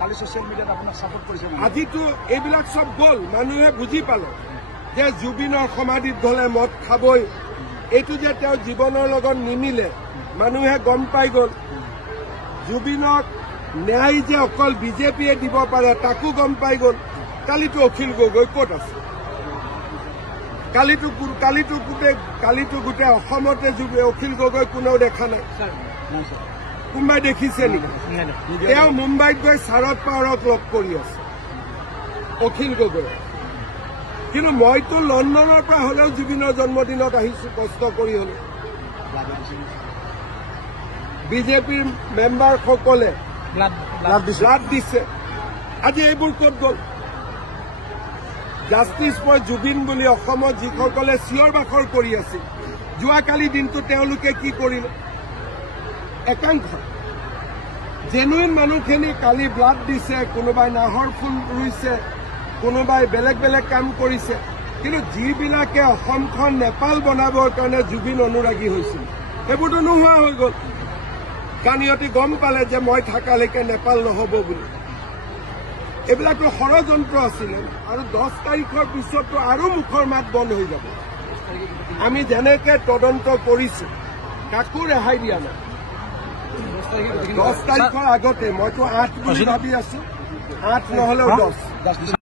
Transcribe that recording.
কালি social মিডিয়াত আপোনাক support কৰিছে আজিতো এইবিলাক সব গ'ল মানুহে বুজি পালে যে জুবিনৰ সমাধিত গ'লে মদ খাবই এইটো যে তেওঁ জীৱনৰ লগত নিমিলে মানুহে গম পাই গ'ল জুবিনক ন্যায় যে অকল বিজেপিয়ে দিব পাৰে তাকো গম পাই গ'ল কালিতো অখিল গগৈ ক'ত আছে কালিতো গোটেই অসমতে অখিল গগৈ কোনেও দেখা নাই কোনোবাই দেখিছে নেকি তেওঁ মুম্বাইত গৈ শাৰদ পাৱাৰক লগ কৰি আছে অখিল গগৈ কিন্তু মইতো লণ্ডনৰ পৰা হলেও জুবিনৰ জন্মদিনত আহিছো কষ্ট কৰি হলে বিজেপিৰ মেম্বাৰসকলে ব্লাড দিছে আজি এইবোৰ ক'ত গ'ল জাষ্টিছ ফৰ জুবিন বুলি অসমত যিসকলে চিঞৰ বাখৰ কৰি আছিল যোৱাকালি দিনটো তেওঁলোকে কি কৰিলে একাংশ জেনুইন মানুহখিনি কালি ব্লাড দিছে কোনোবাই নাহৰ ফুল ৰুইছে কোনোবাই বেলেগ বেলেগ কাম কৰিছে কিন্তু যিবিলাকে অসমখন নেপাল বনাবৰ কাৰণে জুবিন অনুৰাগী হৈছিল সেইবোৰতো নোহোৱা হৈ গ'ল কাৰণ ইহঁতে গম পালে যে মই থাকালৈকে নেপাল নহ'ব বুলি এইবিলাকতো ষড়যন্ত্ৰ আছিলে আৰু 10 তাৰিখৰ পিছতো আৰু মুখৰ মাত বন্ধ হৈ যাব আমি যেনেকে তদন্ত কৰিছো কাকো ৰেহাই দিয়া নাই 10 তাৰিখৰ আগতে মইতো 8 বুলি ভাবি আছো 8 নহ'লেও 10